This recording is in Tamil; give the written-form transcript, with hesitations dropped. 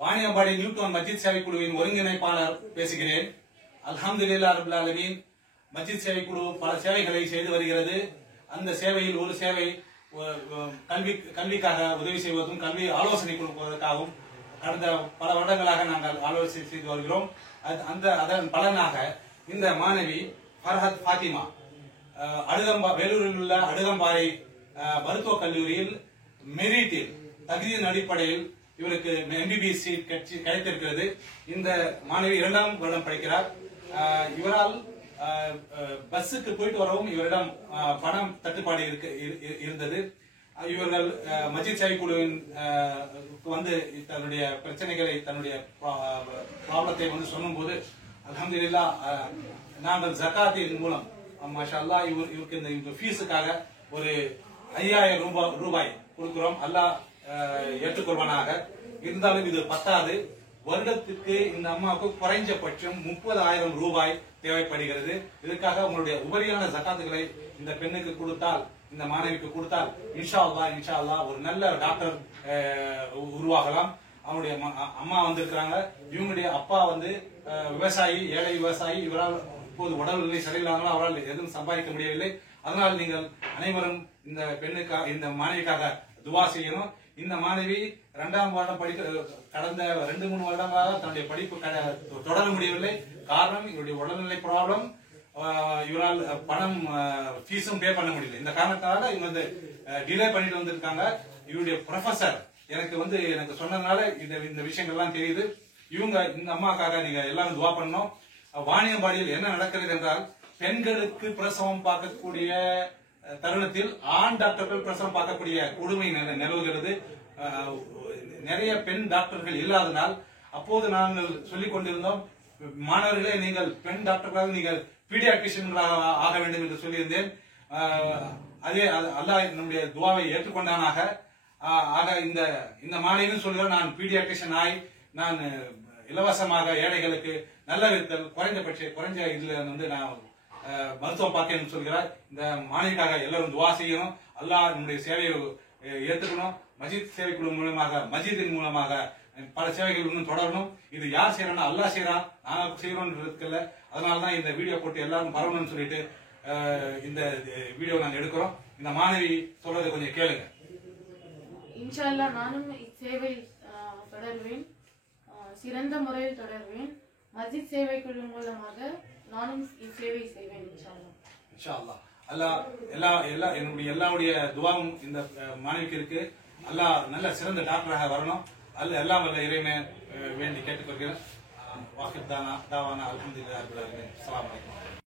வாணியம்பாடி நியூட்டன் மஸ்ஜித் சேவை குழுவின் ஒருங்கிணைப்பாளர் பேசுகிறேன். அல்ஹம்துலில்லாஹ் ரப்பில் ஆலமீன். மஸ்ஜித் சேவை குழு பல சேவைகளை செய்து வருகிறது. அந்த சேவையில் ஒரு சேவை கல்விக்காக உதவி செய்வதும் கல்வி ஆலோசனை கொடுப்பதற்காகவும் கடந்த பல வருடங்களாக நாங்கள் ஆலோசனை செய்து வருகிறோம். அதன் பலனாக இந்த மாணவி ஃபர்ஹத் ஃபாத்திமா வேலூரில் உள்ள அடுகம்பாறை மருத்துவக் கல்லூரியில் மெரிட்டில் தகுதியின் அடிப்படையில் இவருக்கு MBBS சீட் கிடைத்திருக்கிறது. இந்த மாணவி 2ஆம் வருடம் படிக்கிறார். இவரால் பஸ்ஸுக்கு போயிட்டு வரவும் இவரிடம் பணம் தட்டுப்பாடு இருந்தது. இவர்கள் மஸ்ஜித் சேவை குழுவின் வந்து தன்னுடைய பிரச்சனைகளை தன்னுடைய ப்ராப்ளத்தை வந்து சொல்லும் போது அல்ஹம்துலில்லாஹ் நாங்கள் ஜகாத்தின் மூலம் மாஷா அல்லாஹ் இவருக்கு இந்த ஃபீஸுக்காக ஒரு 5000 ரூபாய் கொடுக்கிறோம். அல்லாஹ் ஏற்றுக்கொள்வானாக. இருந்தாலும் இது பத்தாது. வருடத்துக்கு இந்த அம்மாவுக்கு குறைஞ்சபட்சம் 30,000 ரூபாய் தேவைப்படுகிறது. இதற்காக உங்களுடைய உபரியான ஜகாத்துகளை இந்த பெண்ணுக்கு கொடுத்தால், இந்த மாணவிக்கு கொடுத்தால் இன்ஷா அல்லாஹ் ஒரு நல்ல டாக்டர் உருவாகலாம். அவனுடைய அம்மா வந்திருக்கிறாங்க. இவங்களுடைய அப்பா வந்து விவசாயி, ஏழை விவசாயி. இவரால் இப்போது உடல்நிலை சரியில்லாமல் அவரால் எதுவும் சம்பாதிக்க முடியவில்லை. அதனால் நீங்கள் அனைவரும் இந்த பெண்ணுக்காக, இந்த மாணவிக்காக துவா செய்யணும். இந்த மாணவி 2ஆம் வருடம் கடந்த 2-3 வருடங்களாக தன்னுடைய படிப்பு தொடர முடியவில்லை. காரணம் இவருடைய உடல்நிலை ப்ராப்ளம். இவரால் பணம் ஃபீஸும் பே பண்ண முடியல. இந்த காரணத்தால இவங்க வந்து டிலே பண்ணிட்டு வந்திருக்காங்க. இவருடைய ப்ரொஃபசர் எனக்கு சொன்னதுனால இந்த விஷயங்கள்லாம் தெரியுது. இந்த அம்மாக்காக நீங்க எல்லாரும் துவா பண்ணணும். வாணியம்பாடியில் என்ன நடக்கிறது என்றால், பெண்களுக்கு பிரசவம் பார்க்கக்கூடிய தருணத்தில் ஆண் டாக்டர்கள் பிரசவம் பார்க்கக்கூடிய கொடுமை நிலவுகிறது. நிறைய பெண் டாக்டர்கள் இல்லாதனால் அப்போது நாங்கள் சொல்லிக் கொண்டிருந்தோம், மாணவர்களே நீங்கள் பெண் டாக்டர்களாக நீங்கள் பீடியாட்ரிஷியன்களாக ஆக வேண்டும் என்று சொல்லியிருந்தேன். அதே அல்லாஹ் நம்முடைய துவாவை ஏற்றுக்கொண்டானாக. ஆக இந்த மாணவியும் சொல்கிறார், நான் பீடியாட்ரிஷியன் ஆகி நான் இலவசமாக ஏழைகளுக்கு நல்ல விதத்தில் குறைஞ்ச இதுல வந்து நான் மருத்துவம் பார்க்கணும்னு சொல்கிறார். இந்த மாணவிக்காக எல்லாரும் துவா செய்யணும். அல்லாஹ் நம்முடைய சேவையை ஏற்றுக்கணும். மஸ்ஜித் சேவை குழு மூலமாக, மஸ்ஜிதின் மூலமாக பல சேவைகள் இன்னும் தொடரணும். இது யார் செய்யறோம்னா அல்லாஹ் செய்யறான், நாங்க செய்யறோம்ன்றதுல. அதனாலதான் இந்த வீடியோ போட்டு எல்லாரும் பரவணும்னு சொல்லிட்டு இந்த வீடியோ நாங்க எடுக்கிறோம். இந்த மாணவி சொல்றதை கொஞ்சம் கேளுங்க. இன்ஷா அல்லாஹ் நானும் இச்சேவை தொடர்வேன், சிறந்த முறையில் தொடர்வேன். மஸ்ஜித் சேவை குழு மூலமாக நானும் இச்சேவை செய்வேன் இன்ஷா அல்லாஹ். அல்லாஹ் எல்லாருடைய துவாவும் இந்த மாணவிக்கு இருக்கு. அல்லாஹ் நல்ல சிறந்த டாக்டராக வரணும். எல்லாம் வல்ல இறைமை வேண்டி கேட்டுக்கொள்கிறேன். வாஹித் தாவானா அல்ஹம்துலில்லாஹி ரப்பில் ஆலமீன். அஸ்ஸலாமு அலைக்கும்.